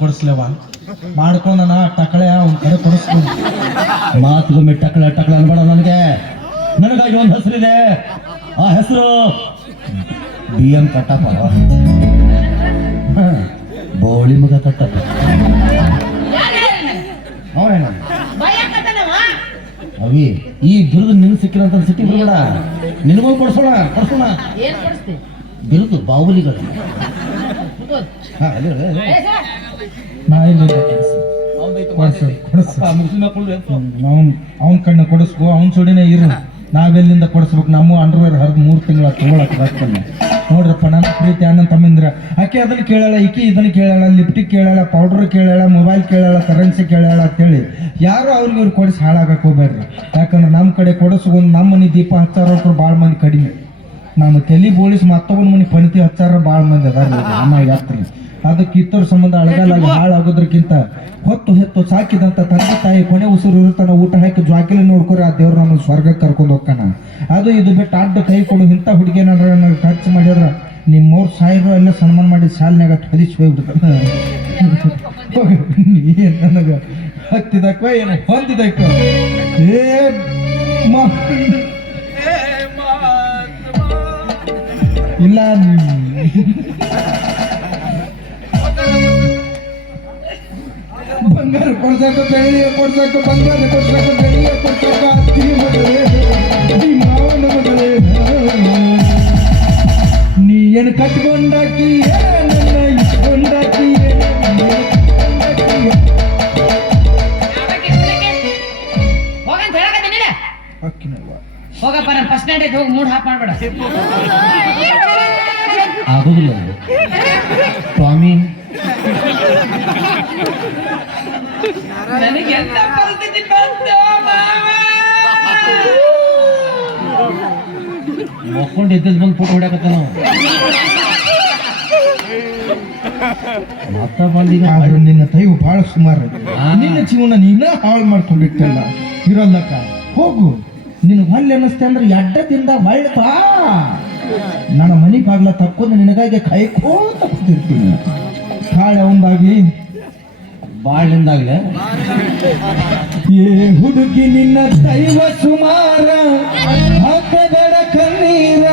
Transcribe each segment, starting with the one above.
ಕೊಡಿಸ್ಲೇವ ಮಾಡ್ಕೊಂಡನ ಟಕಳೆ ಅವ್ನ ಕಡೆ ಕೊಡಿಸ್ಕೊಂಡು ಮಾತುಗೊಮ್ಮೆ ಟಕಳ ಅನ್ಬೇಡ. ನನಗಾಗಿ ಒಂದು ಹೆಸರಿದೆ. ಆ ಹೆಸರು BM ಕಟ್ಟಪ್ಪ. ಬೋಳಿ ಮಗ ಕಟ್ಟಪ್ಪ. ಅವೇನ ಅವಿ ಈ ಬಿರುದು ನಿನ್ ಸಿಕ್ಕಿರಂತ ಸಿಟಿ ಬಿಡಬೇಡ. ನಿನಗೊಂದು ಕೊಡ್ಸೋಣ ಬಿರುದು ಬಾಹುಲಿಗಳು. ನಾ ಇಲ್ಲ ಅವನ್ ಕಣ್ಣ ಕೊಡಿಸ್ಕೊ, ಅವನ್ ಸುಡಿನೇ ಇರು. ನಾವೆಲ್ಲಿಂದ ಕೊಡಿಸ್ಬೇಕು? ನಮ್ಮ ಅಂಡರ್ವೇರ್ ಹರಿದು 3 ತಿಂಗಳ ತಗೊಳಕ್ ಆಗ್ತಾನೆ. ನೋಡ್ರಪ್ಪ, ನನ್ನ ಪ್ರೀತಿ ಅಣ್ಣ ತಮ್ಮಂದ್ರ ಆಕೆ ಅದನ್ನ ಕೇಳಾಳ, ಈಕಿ ಇದನ್ನ ಕೇಳಾಳ, ಲಿಪ್ಟಿಕ್ ಕೇಳಾಳ, ಪೌಡರ್ ಕೇಳಾಳ, ಮೊಬೈಲ್ ಕೇಳಾಳ, ಕರೆನ್ಸಿ ಕೇಳಾಳ ಅಂತೇಳಿ ಯಾರು ಅವ್ರಿಗೆ ಇವ್ರು ಕೊಡಿಸಿ ಹಾಳಾಗಕ್ಕೆ ಹೋಗ್ಬೇಡ್ರಿ. ಯಾಕಂದ್ರೆ ನಮ್ಮ ಕಡೆ ಕೊಡಿಸ್ಕೊಂಡು ನಮ್ಮ ಮನೆ ದೀಪ ಹಚ್ಚಾರ ಭಾಳ ಮಂದಿ ಕಡಿಮೆ. ನಮ್ಮ ತಲೆ ಬೋಳಿಸಿ ಮತ್ತೊಬ್ಬನ ಮನೆ ಪಣಿತಿ ಹಚ್ಚಾರ ಭಾಳ ಮಂದಿ ಅದಾರ ಅನ್ನ ಯಾತ್ರಿ. ಅದಕ್ಕೆ ಇತರ ಸಂಬಂಧ ಅಳಗಾಲಾಗಿ ಹಾಳಾಗೋದ್ರಕ್ಕಿಂತ ಹೊತ್ತು ಸಾಕಿದಂಥ ತಂದೆ ತಾಯಿ ಕೊನೆ ಉಸಿರು ಇರುತ್ತಾನ ಊಟ ಹಾಕಿ ಜ್ವಾಕಿಲಿ ನೋಡ್ಕೊರಿ ಆ ದೇವ್ರು ನಮ್ಮನ್ನು ಸ್ವರ್ಗಕ್ಕೆ ಕರ್ಕೊಂಡು ಹೋಗ್ತಾನ. ಅದು ಇದು ಬಿಟ್ಟು ಅಡ್ಡ ಕೈ ಕೊಡು ಇಂಥ ಹುಡುಗಿಯನ್ನಾರ ಖರ್ಚು ಮಾಡಿದ್ರ ನಿಮ್ಮವ್ರು ಸಾಯಿರೋ ಎಲ್ಲ ಸನ್ಮಾನ ಮಾಡಿ ಶಾಲಿನಾಗ ಹದಿಸಿ ಹೋಗ್ಬಿಡ್ತಾನ. ನನಗೆ ಹತ್ತಿದಕ್ಕ ಏನು ಹೊಂದಿದಕ್ಕ ಇಲ್ಲ ಬಂಗಾರ ಕೊಡ್ಸಕ್ಕೆ ಬೆಳ್ಳಿಯ ಕೊಡ್ಸಕ್ಕೆ ಬಂಗಾರ ಕೊಡ್ಸಕ್ಕೆ ಬೆಳ್ಳಿಯ ಕೊಡ್ಸಕ್ಕೆ ಅತ್ತಿ ಮಗಳೇ ಈ ಮಾವನ ಮಗಳೇ ನೀ ಏನು ಕಟ್ಕೊಂಡಾಕಿ ನನ್ನ ಇಟ್ಕೊಂಡಾಕಿ ಹೋಗಪ್ಪ ನಾನು ಫಸ್ಟ್ ನೈಟ್ ಹೋಗಿ ಮೂಡ್ ಹಾಪ್ ಮಾಡ್ಬೇಡ. ಆಗೋದಿಲ್ಲ ಸ್ವಾಮಿ. ನನಗೆ ಎಂತ ಪರಿಸ್ಥಿತಿ ಬಂತು ಮಕ್ಕೊಂಡು ಎದ್ದದ್ ಬಂದು ಫೋಟೋ ಹೊಡ್ಯಾಕತ್ತ ನಾವು ಮತ್ತ ಬಂದೀಗ. ಆದ್ರೂ ನಿನ್ನ ದೈವ ಬಹಳ ಸುಮಾರು. ನಿನ್ನ ಜೀವನ ನೀನ ಹಾಳು ಮಾಡ್ಕೊಂಡಿರ್ತಲ್ಲ ಇರೋಲ್ಲಕ್ಕ. ಹೋಗು, ನಿನ್ ಹೊಲ್ಲೆ ಅನ್ನಿಸ್ತೆ ಅಂದ್ರೆ ಎಡ್ಡದಿಂದ ಬಾ. ನನ್ನ ಮನೆ ಬಾಗ್ಲ ತಕ್ಕೊಂಡು ನಿನಗಾಗಿ ಕಾಯ್ಕೋತ ಕೂತಿರ್ತೀನಿ. ಹಾಳೆ ಅವಂದಾಗ್ಲಿ ಬಾಳಿಂದಾಗ್ಲೆ ಏ ಹುಡುಗಿ ನಿನ್ನ ದೈವ ಸುಮಾರ ಹಾಕಬೇಡ ಕಣ್ಣೀರ.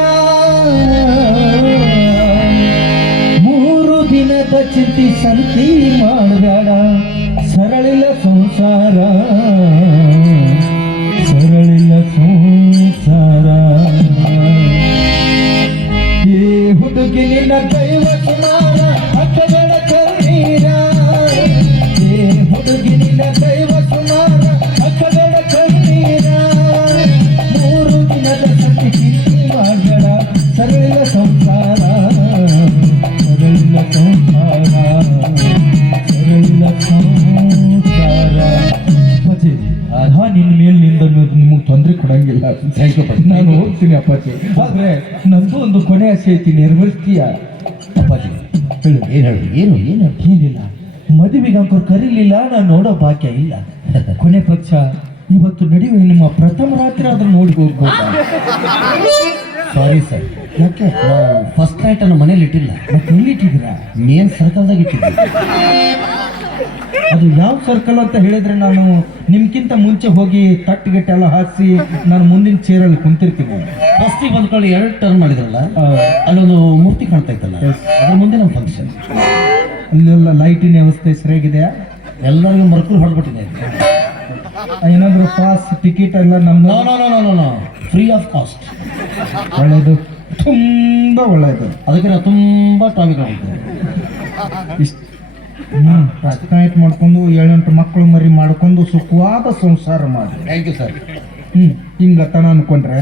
3 ದಿನದ ಚಿಂತಿ ಸಂತಿ ಮಾಡಬೇಡ. ಸರಳಿಲ್ಲ ಸಂಸಾರ ಏ ಹುಡುಗಿ ನಿನ್ನ ದೈವ ಸುಮಾರ ಹಾಕಬೇಡ ಕಣ್ಣೀರ. ಹುಡುಗಿ ನಿನ್ನ ದೈವ ಸುಮಾರ ಹಾಕಬೇಡ ಕಣ್ಣೀರ. 3 ದಿನದ ಸತಿ ಚಿಂತೆ ಮಾಡಬೇಡ. ಸರಳ ಸಂಸಾರ ಅಪ್ಪಾಜಿ, ನಿನ್ನ ಮೇಲೆ ನಿಮಗೆ ತೊಂದರೆ ಕೊಡಂಗಿಲ್ಲ. ನಾನು ಹೋಗ್ತೀನಿ ಅಪ್ಪಾಜಿ. ಆದ್ರೆ ನಂದು ಒಂದು ಕೊನೆ ಆಸೆ ಐತಿ, ನೆರವೇರಿಸ್ತೀಯ ಅಪ್ಪಾಜಿ? ಹೇಳು. ಏನಿಲ್ಲ, ಮದುವೆಗೆ ಅಂಕರು ಕರೀಲಿಲ್ಲ, ನಾನು ನೋಡೋ ಭಾಗ್ಯ ಇಲ್ಲ. ಕೊನೆ ಪಕ್ಷ ಇವತ್ತು ನಡೆಯುವ ನಿಮ್ಮ ಪ್ರಥಮ ರಾತ್ರಿ ಆದ್ರೂ ನೋಡಿ ಹೋಗ್ಬೋದು. ಸಾರಿ ಸರ್, ಯಾಕೆ? ನಾವು ಫಸ್ಟ್ ನೈಟ್ ಅನ್ನು ಮನೇಲಿ ಇಟ್ಟಿಲ್ಲ. ಮತ್ತೆ ಎಲ್ಲಿಟ್ಟಿದ್ದೀರಾ? ಮೇನ್ ಸರ್ಕಲ್ದಾಗ ಇಟ್ಟಿದ್ವಿ. ಅದು ಯಾವ ಸರ್ಕಲ್ ಅಂತ ಹೇಳಿದ್ರೆ ನಾನು ನಿಮ್ಗಿಂತ ಮುಂಚೆ ಹೋಗಿ ತಟ್ಟುಗೆಟ್ಟೆಲ್ಲ ಹಾಸಿ ನಾನು ಮುಂದಿನ ಚೇರಲ್ಲಿ ಕುಂತಿರ್ತೀನಿ. ಫಸ್ಟಿಗೆ ಬಂದ್ಕೊಳ್ಳಿ 2 ಟರ್ನ್ ಮಾಡಿದ್ರಲ್ಲ, ಅಲ್ಲೊಂದು ಮೂರ್ತಿ ಕಾಣ್ತಾ ಇತ್ತಲ್ಲ, ಅದ್ರ ಮುಂದೆ ನಮ್ಮ ಫಂಕ್ಷನ್. ಅಲ್ಲೆಲ್ಲ ಲೈಟಿನ ವ್ಯವಸ್ಥೆ ಸರಿಯಾಗಿದೆಯಾ? ಎಲ್ಲರಿಗೂ ಮರ್ಕೂರು ಹೊರಡ್ಬಿಟ್ಟಿದೆ. ಏನಾದರೂ ಪಾಸ್ ಟಿಕೆಟ್ ಎಲ್ಲ ನಮ್ಮ ಫ್ರೀ ಆಫ್ ಕಾಸ್ಟ್. ಒಳ್ಳೆಯದು, ತುಂಬ ಒಳ್ಳೆಯದು. ಅದಕ್ಕೆ ನಾವು ತುಂಬ ಟಾಪಿಕ್ ಆಗ್ತದೆ. ಇಷ್ಟು ನೈಟ್ ಮಾಡ್ಕೊಂಡು 7-8 ಮಕ್ಕಳು ಮರಿ ಮಾಡ್ಕೊಂಡು ಸುಖವಾದ ಸಂಸಾರ ಮಾಡಿ. Thank you sir. ಹಿಂಗತನ ಅನ್ಕೊಂಡ್ರೆ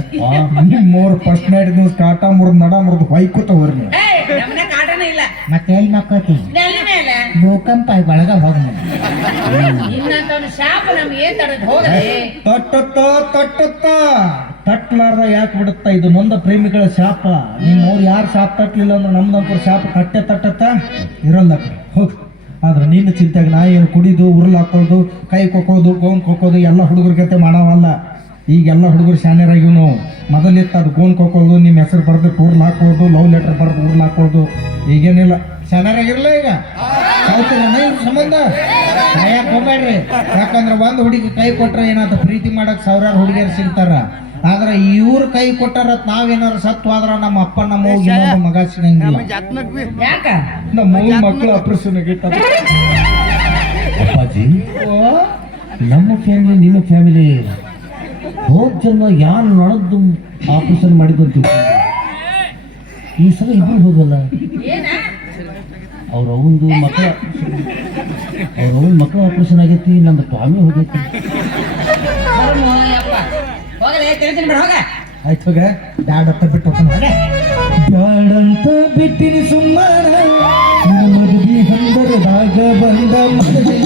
ನಿಮ್ಮವ್ರು ಫಸ್ಟ್ ನೈಟ್ ದಿವಸ ಕಾಟ ಮುರಿದು ನಡ ಮುರಿದು ಹೊಯ್ಕೋತ ಹೊರ ಮತ್ತೆ ಎಲ್ಲಿ ಮಕ್ಕತಿ ಭೂಕಂಪ ಬಳಗ ಹೋಗ ತಟ್ಲಾರ್ದ ಯಾಕೆ ಬಿಡುತ್ತಾ? ಇದು ನೊಂದ ಪ್ರೇಮಿಗಳ ಶಾಪ. ನಿಮ್ಮವ್ರು ಯಾರು ಶಾಪ ತಟ್ಲಿಲ್ಲ ಅಂದ್ರೆ ನಮ್ದಂಕರು ಶಾಪ ಕಟ್ಟೆ ತಟ್ಟತ್ತ ಇರಲ್ಲ. ಹೋಗಿ ಆದ್ರೆ ನಿನ್ನ ಚಿಂತೆಗೆ ನಾ ಏನು ಕುಡಿದು ಉರುಳು ಹಾಕೋದು, ಕೈ ಕೊಕ್ಕೋದು, ಗೋನ್ ಕೊಕ್ಕೋದು ಎಲ್ಲ ಹುಡುಗರ ಗತೆ ಮಾಡವಲ್ಲ. ಈಗೆಲ್ಲ ಹುಡುಗರು ಶಾನ್ಯರಾಗಿವ್ ನಾವು. ಮೊದಲಿತ್ತು ಅದು ಗೋನ್ ಕೊಕ್ಕೋದು, ನಿಮ್ಮ ಹೆಸರು ಬರೆದು ಉರುಳು ಹಾಕೋದು, ಲವ್ ಲೆಟರ್ ಬರೆದು ಉರುಳು ಹಾಕೋದು. ಈಗೇನಿಲ್ಲ, ಶಾನ್ಯರಾಗಿರಲ್ಲ ಈಗ. ಸಾಯ್ತೀರಣ್ಣ ಇವ್ರ ಸಂಬಂಧ ಕಾಯಕ್ ಹೋಗ್ಬೇಡ್ರಿ. ಯಾಕಂದ್ರೆ ಒಂದ್ ಹುಡುಗಿ ಕೈ ಕೊಟ್ರೆ ಏನಾತ ಪ್ರೀತಿ ಮಾಡಕ್ ಸಾವಿರಾರು ಹುಡುಗಿಯರು ಸಿಗ್ತಾರ. ಆದ್ರೆ ಇವ್ರ ಕೈ ಕೊಟ್ಟಾರ ನಾವೇನಾರು ಸತ್ತು ಹೋದ್ರ ನಮ್ಮ ಅಪ್ಪ ನಮ್ಮ ಅವ್ವ ಇನ್ನೊಬ್ಬ ಮಗ ಸಿಗಂಗಿಲ್ಲ. ಯಾಕ ನಮ್ಮ ಅವ್ವ ಮಕ್ಕಳು ಆಪರೇಷನ್ ಆಗಿಟ್ಟಾರ. ಅಪ್ಪಾಜಿ, ನಮ್ಮ ಫ್ಯಾಮಿಲಿ ನಿಮ್ಮ ಫ್ಯಾಮಿಲಿ ಹೋದ್ ಜನ್ಮ ಯಾರು ನಳದ್ದು ಆಪರೇಷನ್ ಮಾಡಿದ್ದು ಅಂತ ತಿಳ್ಕೊಂಡ್ರು. ಈ ಸಲ ಇಬ್ಬರು ಹೋಗಲ್ಲ. ಅವ್ರ ಅವನದು ಮಕ್ಕಳ ಆಪರೇಷನ್ ಆಗೈತಿ, ನಂದು ಟಾಮಿ ಹೋಗೈತಿ. ಹೋಗಲೇ ತಿಳಿತೀನಿ ಬಿಡ ಹೋಗ. ಆಯ್ತು ಹೋಗ, ಬ್ಯಾಡತ್ತ ಬಿಟ್ಟು ಹೋಗ. ಬ್ಯಾಡಂತ ಬಿಟ್ಟಿನಿ ಸುಮ್ಮನ ಮದುವೆ ಹಂದರದಾಗ ಬಂದ ಮದುವೆ